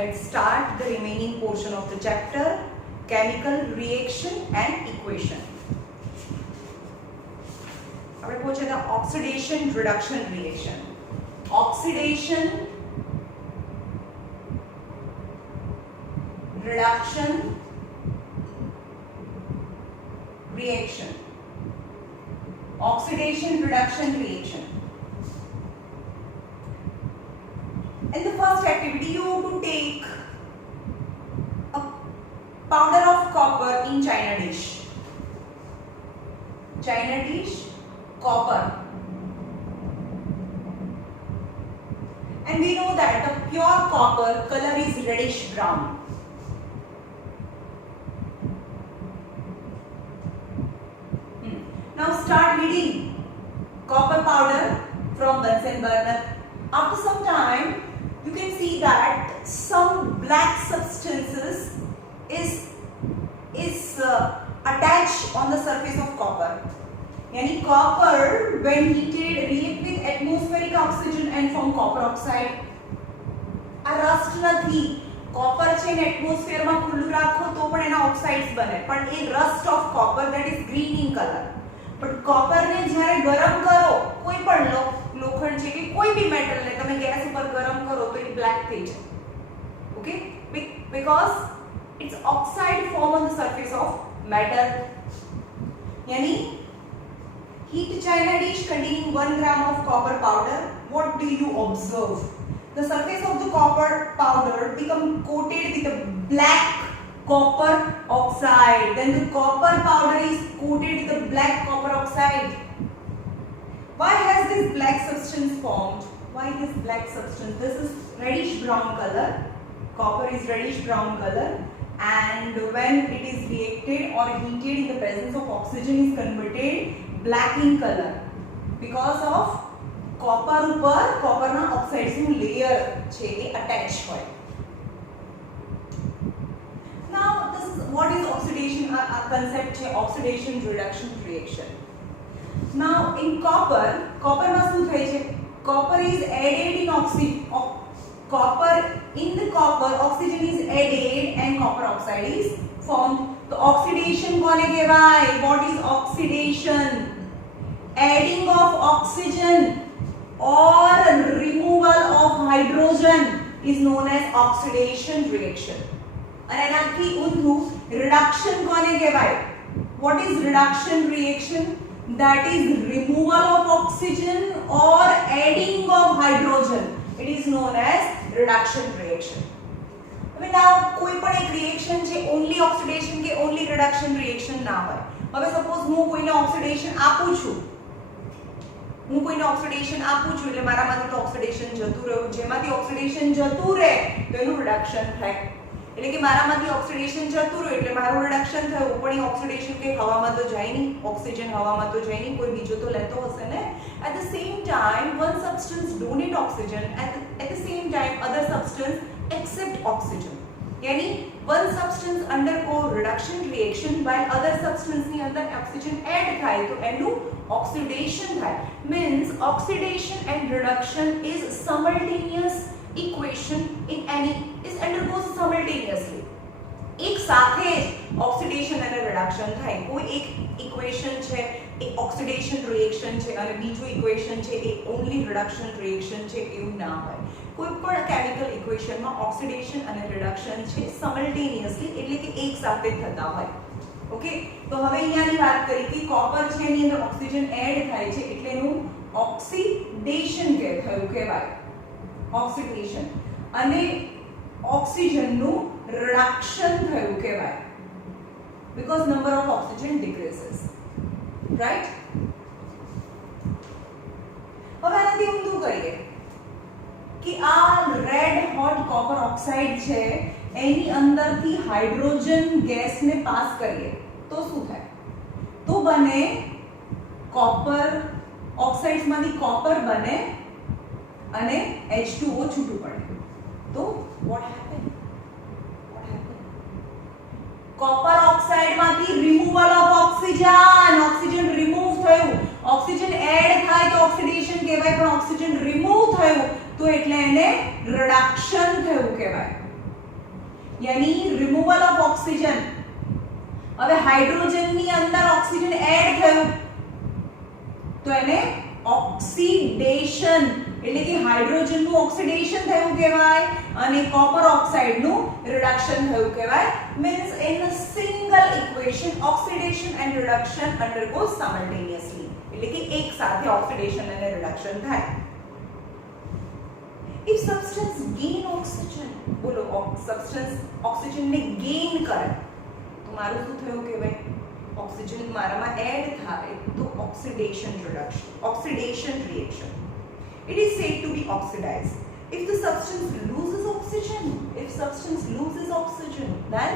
let's start the remaining portion of the chapter, chemical reaction and equation. આપણે પૂછે તો oxidation reduction reaction. Oxidation reduction reaction. Oxidation reduction reaction. In the first activity, you have to take a powder of copper in china dish. China dish, copper. And we know that the pure copper color is reddish brown. Now start heating copper powder from Bunsen burner. After some time, you can see that some black substances is attached on the surface of copper. Yani copper when heated react with atmospheric oxygen and form copper oxide. આ રસ્ટ નથી. copper છે ને atmosphere માં ખુલ્લું રાખો તો પણ એના oxides બને, પણ એ rust of copper that is green in color. પણ copper ને જ્યારે ગરમ કરો, કોઈ પણ લોખંડ છે કે કોઈ બી મેટલ ને તમે ગેસ ઉપર ગરમ કરો તો એ બ્લેક થઈ જાય. Okay, because its oxide form on the surface of metal. Yani heat china dish containing 1 gram of copper powder. What do you observe? The surface of the copper powder become coated with a black copper oxide. Then the copper powder is coated with a black copper oxide. Why has this black substance formed? Why this black substance? This is reddish brown color. Copper is reddish brown color, and when it is reacted or heated in the presence of oxygen is converted black in color because of copper ઉપર copper ના oxides નું layer છે એ attached હોય. Now this is what is oxidation. Our concept છે oxidation reduction reaction. Now in copper માં શું થાય છે? Copper is added in oxygen is added and copper oxide is formed. So oxidation કોને કહેવાય? What is oxidation? Adding of oxygen or removal of hydrogen is known as oxidation reaction. અને એનાથી ઊંધું reduction કોને કહેવાય? What is reduction reaction? That is removal of oxygen or adding of hydrogen. It is known as reduction reaction. હવે now કોઈ પણ એક reaction છે only oxidation કે only reduction reaction ના હોય. હવે suppose હું કોઈને oxidation આપું છું એટલે મારામાંથી તો oxidation જતું રહ્યું. જેમાંથી oxidation જતું રહે તો એનું reduction થાય. એટલે કે મારામાંથી oxidation જતું રહ્યું એટલે મારું reduction થયું. પણ એ oxidation કે હવામાં તો જાય નહીં, oxygen હવામાં તો જાય નહીં, કોઈ બીજો તો લેતો હશે ને. At the same time, one substance donate oxygen, at the same time other substance accept oxygen. यानी one substance undergo reduction reaction while other substance ની અંદર oxygen add થાય તો એનું oxidation થાય. Means oxidation and reduction is simultaneous equation in any is undergoes simultaneously. એક સાથે oxidation અને reduction થાય. કોઈ એક equation છે એ oxidation reaction છે અને બીજું equation છે એ only reduction reaction છે એવું ના હોય. કોઈ પણ chemical equation માં oxidation અને reduction છે simultaneously એટલે કે એક સાથે થતા હોય. ઓકે, તો હવે અહીંયાની વાત કરી કે copper છે એની અંદર oxygen add થાય છે એટલે એનું oxidation કહેવાય. oxidation અને oxygen નું reduction થયું કહેવાય because number of oxygen decreases, right? હવે આનાથી ઊંધું કરીએ કે આ રેડ હોટ કોપર ઓક્સાઇડ છે એની અંદરથી હાઇડ્રોજન ગેસને પાસ કરીએ તો શું થાય? તો બને કોપર ઓક્સાઇડ્સ માંથી કોપર બને અને H2O છૂટું પડે. તો what happened? copper oxide માંથી removal of oxygen remove થયું. oxygen add થાય તો oxidation કહેવાય, પણ oxygen remove થયું તો એટલે એને reduction થયું કહેવાય. यानी रिमूवल ऑफ ऑक्सीजन. હવે હાઇડ્રોજનની અંદર ઓક્સિજન એડ થયું તો એને ઓક્સિડેશન એટલે કે હાઇડ્રોજનનું ઓક્સિડેશન થયું કહેવાય અને કોપર ઓક્સાઇડનું રિડક્શન થયું કહેવાય. Means in a single equation oxidation and reduction undergoes simultaneously એટલે કે એક સાથે ઓક્સિડેશન અને રિડક્શન થાય. if substance gain oxygen, બોલો substance oxygen ને gain કરે તો મારું શું થયું કે ભાઈ ઓક્સિજન મારામાં એડ થાય તો oxidation reaction. It is said to be oxidized if the substance loses oxygen, then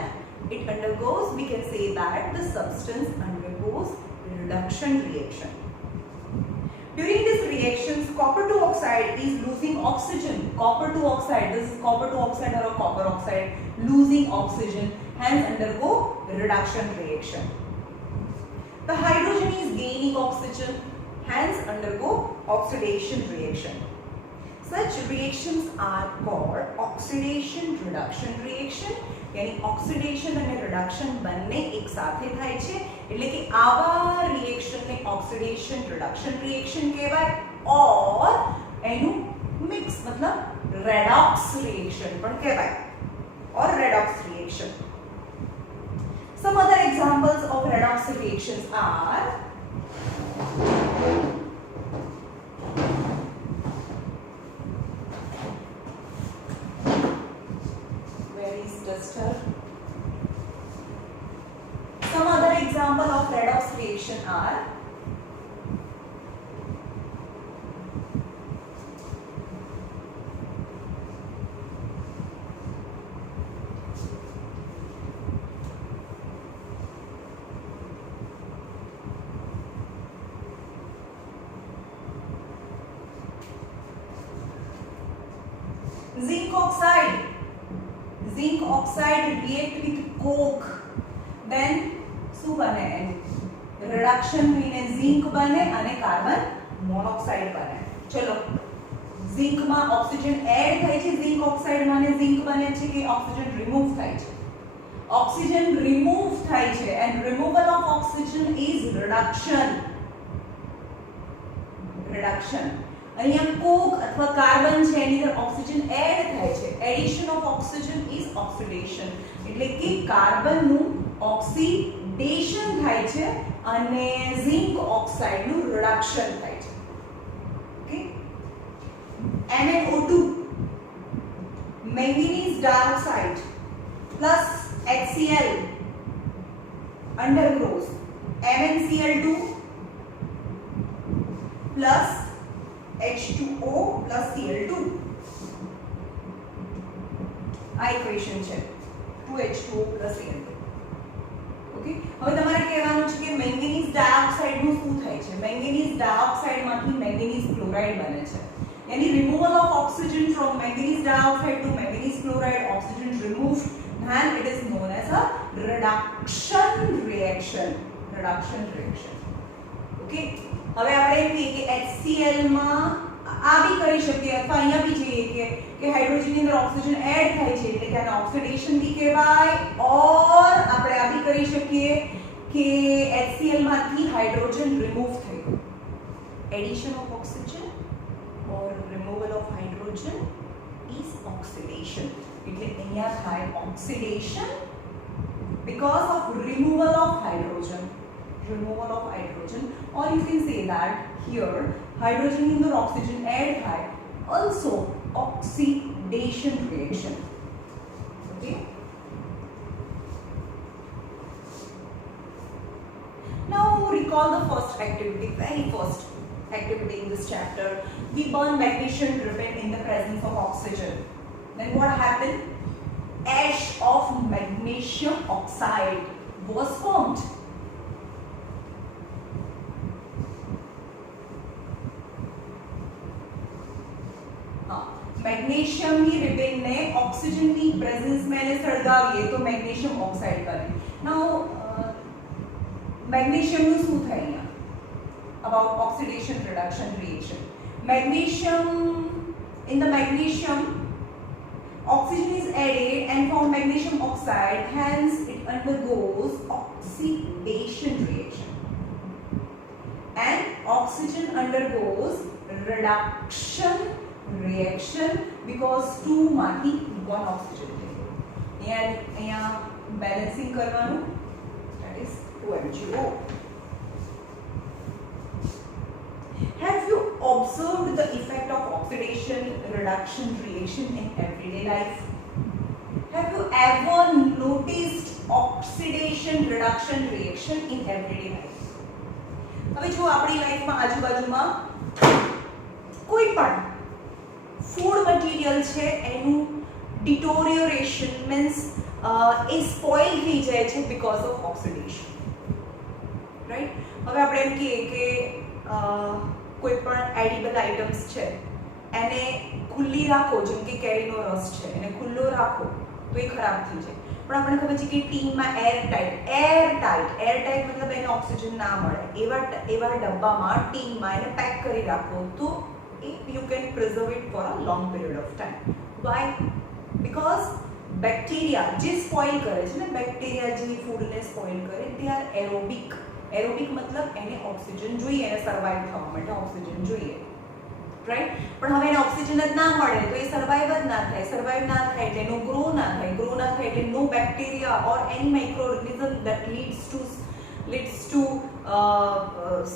it undergoes, we can say that the substance undergoes reduction reaction. During this reaction, copper 2 oxide is losing oxygen. This is copper 2 oxide or a copper oxide losing oxygen, hence undergo reduction reaction. The hydrogen is gaining oxygen, hence undergo oxidation reaction. Such reactions are called oxidation reduction reaction. यानी oxidation અને reduction બંને એક સાથે થાય છે એટલે કે આવા રિએક્શન ને oxidation reduction reaction કહેવાય or એનું મિક્સ मतलब redox reaction પણ કહેવાય or redox reaction. Some other examples of redox reactions are Some other example of redox reaction are zinc oxide react with coke, then શું બને રિડક્શન થઈને ઝિંક બને અને કાર્બન મોનોક્સાઇડ બને. ચલો ઝિંક માં ઓક્સિજન એડ થાય છે ઝિંક ઓક્સાઇડ માં અને ઝિંક બને છે કે ઓક્સિજન રિમૂવ થાય છે. ઓક્સિજન રિમૂવ થાય છે and removal of oxygen is reduction. અહીંયા કોક અથવા કાર્બન છે એની અંદર ઓક્સિજન એડ થાય છે. Addition of oxygen is oxidation એટલે કે કાર્બનનું ઓક્સિડેશન થાય છે અને ઝિંક ઓક્સાઇડનું રિડક્શન થાય છે. Okay MnO2 manganese dioxide plus HCl undergoes MnCl2 plus H2O plus Cl2. આ ઇક્વેશન છે 2H2O plus Cl2. ઓકે હવે તમારે કહેવાનું છે કે મેંગેનીઝ ડાયોક્સાઇડ નું શું થાય છે. મેંગેનીઝ ડાયોક્સાઇડ માંથી મેંગેનીઝ ક્લોરાઇડ બને છે. यानी removal of oxygen from manganese dioxide to manganese chloride, oxygen removed, then it is known as a reduction reaction. Okay હવે આપણે એમ કહીએ કે HCl માં આ બી કરી શકીએ અથવા અહીંયા બી જઈએ કે હાઇડ્રોજન ની અંદર ઓક્સિજન એડ થાય છે એટલે કે આને ઓક્સિડેશન બી કહેવાય ઓર આપણે આ બી કરી શકીએ કે HCl માંથી હાઇડ્રોજન રિમૂવ થયું. Addition of oxygen or removal of hydrogen is oxidation. એટલે અહીંયા થાય oxidation because of removal of hydrogen, or you can say that here hydrogen in the oxygen add થાય also oxidation reaction. Okay, now recall the first activity, very first activity in this chapter. We burn magnesium dripping in the presence of oxygen. Then what happened? Ash of magnesium oxide was formed. Magnesium ની રિબન ને ઓક્સિજન ની પ્રેઝન્સ માં એને સળગાવીએ તો magnesium oxide બને. નાઉ મેગ્નેશિયમ નું શું થાય અહીંયા about oxidation reduction reaction. In the magnesium oxygen is added and form magnesium oxide, hence it undergoes oxidation reaction. And oxygen undergoes reduction reaction because 2 માંથી 1 oxygen થઈ ગયો. અહીંયા બેલેન્સિંગ કરવાનું, that is 2H2O. Have you observed the effect of oxidation reduction reaction in everyday life? Have you ever noticed oxidation reduction reaction in everyday life? હવે જો આપણી લાઈફમાં આજુબાજુમાં કોઈ પણ ફૂડ મટીરિયલ છે એનું ડિટોરિયોરેશન મીન્સ એ સ્પોઇલ થઈ જાય છે બીકોઝ ઓફ ઓક્સિડેશન, રાઈટ? હવે આપણે એમ કહીએ કે કોઈ પણ એડિબલ આઇટમ્સ છે એને ખુલ્લી રાખો, જેમ કે કેરીનો રસ છે એને ખુલ્લો રાખો તો એ ખરાબ થઈ જાય. પણ આપણને ખબર છે કે ટીનમાં એર ટાઈટ મતલબ એને ઓક્સિજન ના મળે એવા ડબ્બામાં ટીનમાં એને પેક કરી રાખો તો you can preserve it for a long period of time. Why? Because bacteria જે સ્પોઇલ કરે છે ને, બેક્ટેરિયા જે ફૂડને સ્પોઇલ કરે, they are aerobic. એરોબિક મતલબ એને ઓક્સિજન જોઈએ, એને સર્વાઈવ થવા માટે ઓક્સિજન જોઈએ, રાઈટ? પણ હવે એને ઓક્સિજન જ ના મળે તો એ સર્વાઈવ જ ના થાય. સર્વાઈવ ના થાય એટલે એનો ગ્રો ના થાય એટલે નો બેક્ટેરિયા ઓર એની micro organism that leads to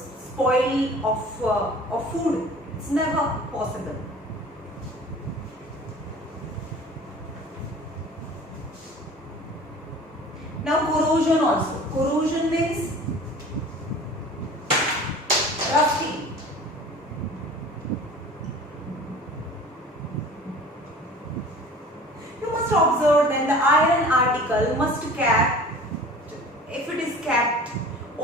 spoil of food. It's never possible. Now corrosion also. Corrosion means rusting. You must observe then the iron article must if it is kept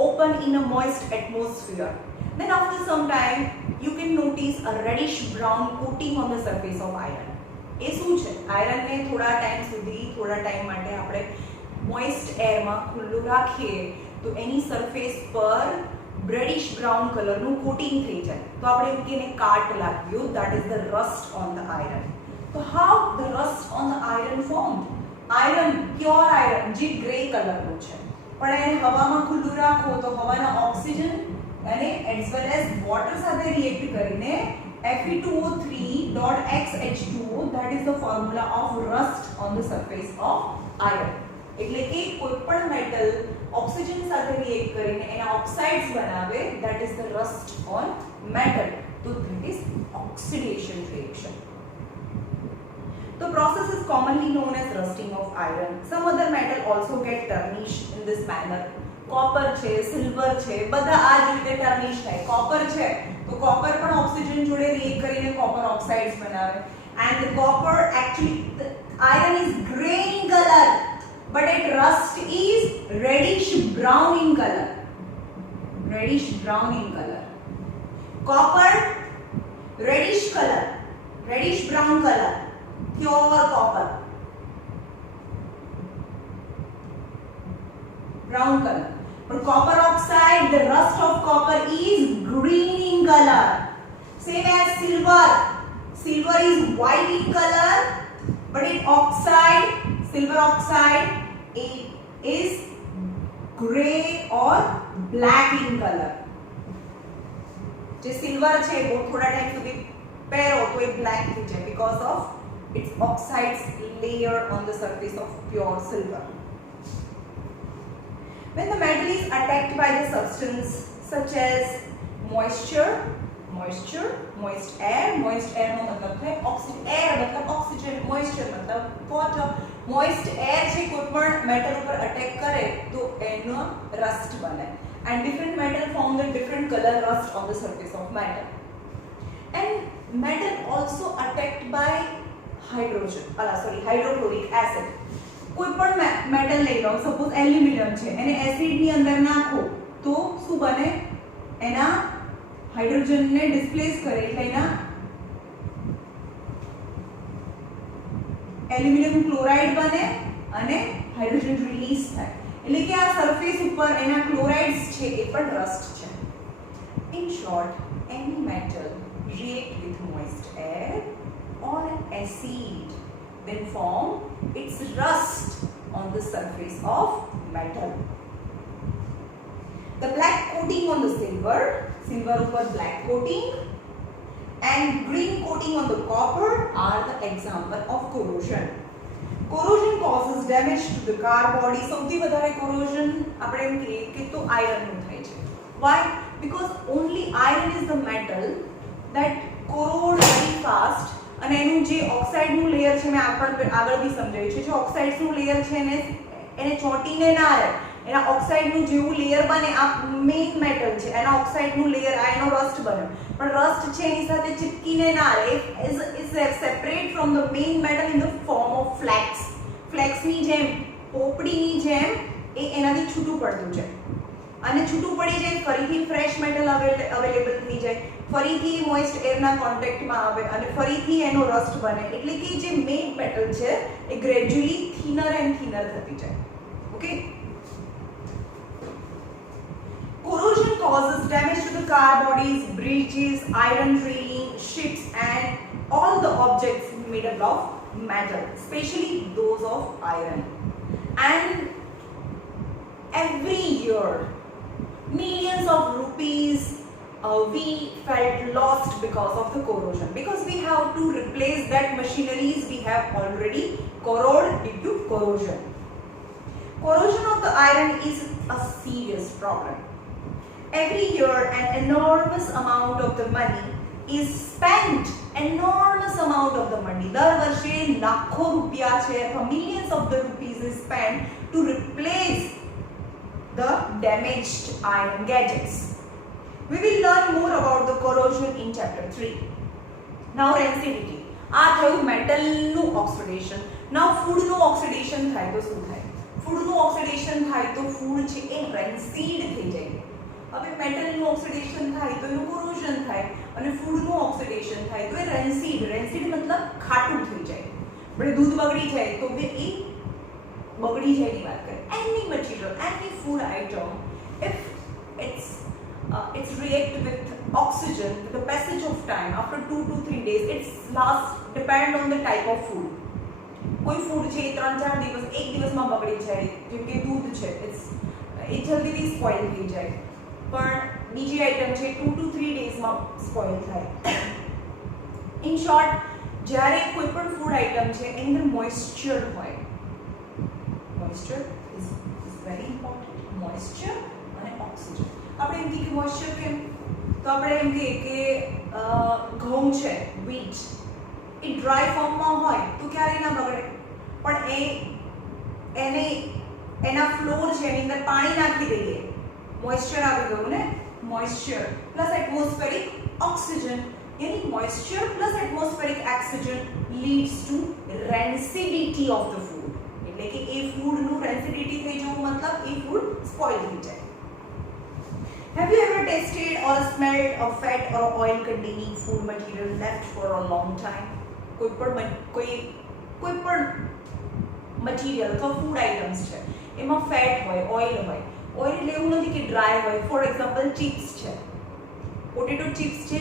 open in a moist atmosphere, then after some time you can notice a reddish brown coating on the surface of iron. એ શું છે? આયરનને થોડા ટાઈમ માટે આપણે મોઇસ્ટ એરમાં ખુલ્લું રાખીએ તો એની સરફેસ પર રેડિશ બ્રાઉન કલરનું કોટિંગ થઈ જાય તો આપણે એમ કે એને કાટ લાગ્યું, that is the rust on the iron. So how the rust on the iron formed? Iron, pure iron જે ગ્રે કલરનું છે, પણ એને હવામાં ખુલ્લું રાખો તો હવાના ઓક્સિજન અને as well as water સાથે રિએક્ટ કરીને Fe2O3.XH2O, that is the formula of rust on the surface of iron. એટલે કે કોઈ પણ મેટલ ઓક્સિજન સાથે રિએક્ટ કરીને એના ઓક્સાઇડ્સ બનાવે, that is the rust on metal. So that is oxidation reaction. The process is commonly known as rusting of iron. Some other metal also get tarnished in this manner. Copper છે, સિલ્વર છે, બધા આ જ રીતે ટર્નિશ થાય. કોપર છે તો કોપર પણ ઓક્સિજન જોડે રિએક્ટ કરીને કોપર ઓક્સાઇડ્સ બનાવે. And the copper actually, the iron is gray in color, but at rust is reddish brown in color. Reddish brown in color. Copper reddish color, reddish brown color, pure copper. Brown color. But copper oxide, the rust of copper is green in color. Same as silver. Silver is white in color, but its oxide, silver oxide, it is gray or black in color. જે સિલ્વર છે બહુ થોડા ટાઈમ સુધી પહેરો તો એ બ્લેક થઈ જાય because of its oxides layer on the surface of pure silver. When the metal is attacked by the substance such as moist air નો મતલબ થાય air મતલબ oxygen, moisture મતલબ water. moist air છે કોઈ પણ મેટલ ઉપર અટેક કરે તો એનો રસ્ટ બને. And different metal form the different color rust on the surface of metal. And metal also attacked by hydrochloric acid. કોઈ પણ મેટલ લઈ લો, સપોઝ એલ્યુમિનિયમ છે, એને એસિડની અંદર નાખો તો શું બને? એના હાઇડ્રોજનને ડિસ્પ્લેસ કરે એટલે એના એલ્યુમિનિયમ ક્લોરાઇડ બને અને હાઇડ્રોજન રિલીઝ થાય. એટલે કે આ સરફેસ ઉપર એના ક્લોરાઇડ્સ છે એ પણ રસ્ટ છે. In short, any metal react with moist air or acid then form its rust on the surface of metal. The black coating on the silver upar black coating and green coating on the copper are the example of corrosion. Corrosion causes damage to the car body. સૌથી વધારે corrosion આપણે એમ કહીએ કે તો iron નું થાય છે. Why? Because only iron is the metal that corrode very fast. અને એનું જે ઓક્સાઇડ નું લેયર છે મેં આગળ બી સમજાવ્યું છે, જે ઓક્સાઇડ્સ નું લેયર છે એને ચોંટીને ના રહે. એના ઓક્સાઇડ નું જેવું લેયર બને, આ મેઇન મેટલ છે, એના ઓક્સાઇડ નું લેયર આ એનો રસ્ટ બને, પણ રસ્ટ છે એની સાથે ચિપકીને ના રહે. is separate from the main metal in the form of flax. Flax ની જેમ, પોપડીની જેમ એ એનાથી છૂટું પડતું છે, અને છૂટું પડી જાય ફરીથી ફ્રેશ મેટલ અવેલેબલ થઈ જાય, ફરીથી મોઇસ્ટ એરના કોન્ટેક્ટમાં આવે અને ફરીથી એનો રસ્ટ બને. એટલે કે જે મેઇન મેટલ છે એ ગ્રેજ્યુઅલી થિનર એન્ડ થિનર થતી જાય. Okay, corrosion causes damage to the car bodies, bridges, iron railing, ships and all the objects made up of metal, especially those of iron. And every year millions of rupees we felt lost because of the corrosion, because we have to replace that machineries we have already corroded due to corrosion. Corrosion of the iron is a serious problem. Every year an enormous amount of the money is spent, enormous amount of the money, દર વર્ષે લાખો રૂપિયા છે અથવા millions of the rupees is spent to replace the damaged iron gadgets. We will learn more about the corrosion in chapter 3. Now rancidity. આ થયું મેટલનું oxidation. Now ફૂડનું ઓક્સિડેશન થાય તો શું થાય? ફૂડનું ઓક્સિડેશન થાય તો ફૂડ છે એ રેન્સીડ થઈ જાય. હવે મેટલનું ઓક્સિડેશન થાય તો એનું કોરોઝન થાય, અને ફૂડનું ઓક્સિડેશન થાય તો એ રેન્સીડ મતલબ ખાટું થઈ જાય. આપણે દૂધ બગડી જાય તો એ બગડી જાયની વાત કરીએ. એની મટીરિયલ, એની food item, if it's react with oxygen, with the passage of time, after 2 to 3 days, it's depend on the type of food. કોઈ ફૂડ છે 3-4 દિવસ, એક દિવસમાં બગડી જાય, જેમ કે દૂધ છે, એ જલ્દીથી સ્પોઇલ થઈ જાય, પણ બીજી આઇટમ છે 2 to 3 ડેઝમાં સ્પોઇલ થાય. ઇન શોર્ટ, જ્યારે કોઈ પણ ફૂડ આઇટમ છે એની અંદર મોઇસ્ચર હોય, moisture is very important. Moisture અને ઓક્સિજન. આપણે એમ કહીએ કે મોઇસ્ચર કેમ, તો આપણે એમ કહીએ કે ઘઉં છે, વીટ, એ ડ્રાય ફોર્મમાં હોય તો ક્યારેય ના બગડે, પણ એના ફ્લોર છે એની અંદર પાણી નાખી દઈએ, મોઇસ્ચર આવી ગયું ને. મોઇસ્ચર પ્લસ એટમોસ્ફેરિક ઓક્સિજન, यानी moisture plus atmospheric oxygen leads to rancidity of the food. એટલે કે એ ફૂડ નું rancidity થઈ જવું મતલબ એ ફૂડ સ્પોઇલ થઈ જાય. Have you ever tasted or smelled a fat or oil containing food material left for a long time? કોઈ પણ મટીરિયલ અથવા ફૂડ આઇટમ્સ છે એમાં ફેટ હોય, ઓઇલ હોય. ઓઇલ એટલે એવું નથી કે ડ્રાય હોય. ફોર એક્ઝામ્પલ ચિપ્સ છે, પોટેટો ચિપ્સ છે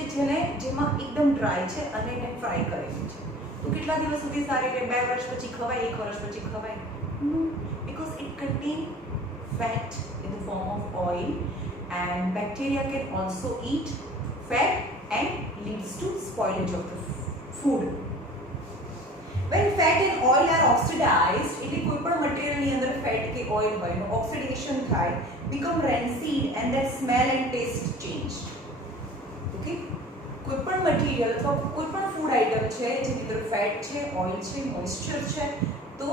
જેમાં એકદમ ડ્રાય છે અને એને ફ્રાય કરેલી છે, તો કેટલા દિવસ સુધી સારી રહે? 2 વર્ષ પછી ખવાય, 1 વર્ષ પછી ખવાય? Because it contains fat in the form of oil, and bacteria can also eat fat and leads to spoilage of the food. When fat and oil are oxidized, એટલે કોઈ પણ મટીરીયલની અંદર ફેટ કે ઓઇલ હોય એનું ઓક્સિડેશન થાય, become rancid and their smell and taste change. Okay, કોઈ પણ મટીરીયલ અથવા કોઈ પણ ફૂડ આઇટમ છે જેની અંદર ફેટ છે, ઓઇલ છે, મોઇસ્ચર છે, તો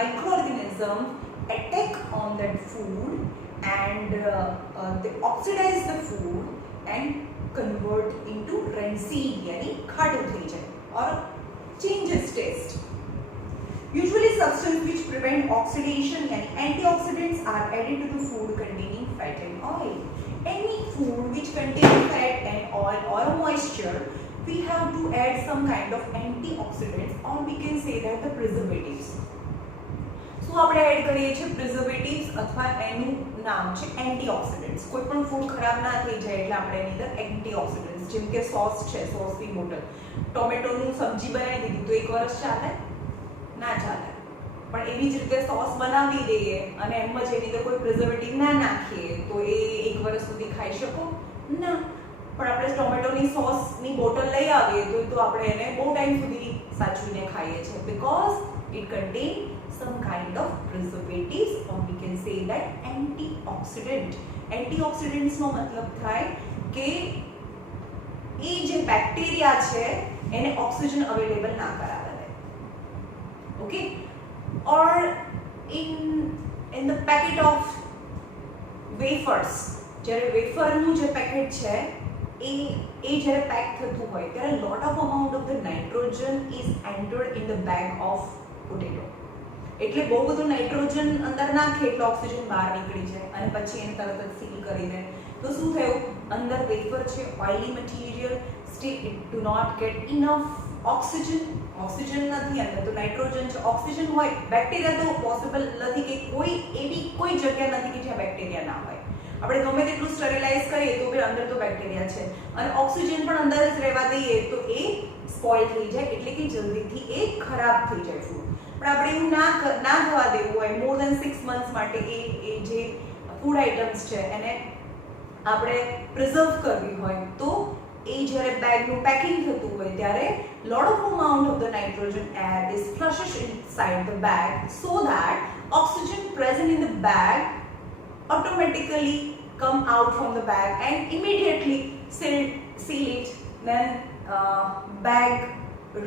microorganism attack on that food and they oxidize the food and convert into rancid, यानी खाटू થઈ જાય or changes taste. Usually substances which prevent oxidation and antioxidants are added to the food containing fat and oil. Any food which contains fat and oil or moisture, we have to add some kind of antioxidants, or we can say that the preservatives. So આપણે એડ કરીએ છીએ પ્રિઝર્વેટિવ્સ અથવા એનું નામ છે એન્ટીઓક્સિડન્ટ્સ. કોઈ પણ ફૂડ ખરાબ ના થઈ જાય એટલે આપણે એની અંદર એન્ટીઓક્સિડન્ટ્સ, જેમ કે સોસ છે, સોસની બોટલ, ટોમેટોનું સબ્જી બનાવી દીધી તો 1 વર્ષ ચાલે? ના ચાલે. પણ એવી જ રીતે સોસ બનાવી દઈએ અને એમ જ એની તો કોઈ પ્રિઝર્વેટિવ ના નાખીએ તો એ 1 વર્ષ સુધી ખાઈ શકો ના. પણ આપણે ટોમેટોની સોસની બોટલ લઈ આવીએ તો આપણે એને બહુ ટાઈમ સુધી સાચવીને ખાઈએ છીએ because it contain some kind of preservatives or we can say that antioxidant. Antioxidants નો મતલબ થાય કે એ જે બેક્ટેરિયા છે એને ઓક્સિજન અવેલેબલ ના કરાવે દે. Okay, or in the packet of wafers, જ્યારે વેફરનું જે પેકેટ છે એ જ્યારે પેક થતું હોય ત્યારે lot of amount of the nitrogen is entered in the bag of potato. એટલે બહુ બધું નાઇટ્રોજન અંદર નાખે એટલે ઓક્સિજન બહાર નીકળી જાય અને પછી એને તરત જ સીલ કરી દે તો શું થયું અંદર વેફર છે oily material still it do not get enough oxygen નથી અંદર તો નાઇટ્રોજન છે ઓક્સિજન હોય બેક્ટેરિયા તો પોસિબલ નથી કે કોઈ એવી કોઈ જગ્યા નથી કે જ્યાં બેક્ટેરિયા ના હોય આપણે ગમે તેટલું સ્ટરીલાઇઝ કરીએ તો બી અંદર તો બેક્ટેરિયા છે અને ઓક્સિજન પણ અંદર જ રહેવા દઈએ તો એ સ્પોઇલ થઈ જાય એટલે કે જલ્દીથી એ ખરાબ થઈ જાય ફૂડ પણ આપણે એવું ના થવા દેવું હોય મોર દેન 6 મંથ્સ માટે એ જે ફૂડ આઇટમ્સ છે એને આપણે પ્રિઝર્વ કરવી હોય તો એ જ્યારે બેગનું પેકિંગ થતું હોય ત્યારે lot of amount of the nitrogen air is flushes inside the bag so that oxygen present in the bag automatically come out from the bag and immediately seal it then bag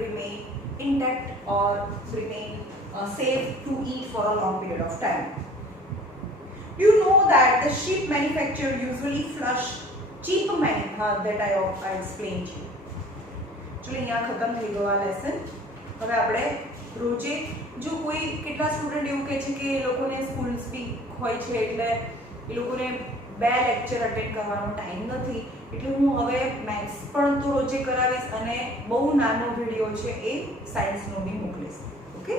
remain intact or remain safe to eat for a long period of time. You know that the sheep manufacturer usually flush cheap that I explained to you. ચલો અહીંયા ખતમ થઈ ગયો આ લેસન. હવે આપણે રોજે જો કોઈ કેટલા સ્ટુડન્ટ એવું કહે છે કે એ લોકોને સ્કૂલ સ્પીક હોય છે એટલે એ લોકોને 2 લેક્ચર અટેન્ડ કરવાનો ટાઈમ નથી એટલે હું હવે મેથ્સ પણ તો રોજે કરાવીશ અને બહુ નાનો વિડીયો છે એ સાયન્સનો બી મોકલીશ. ઓકે.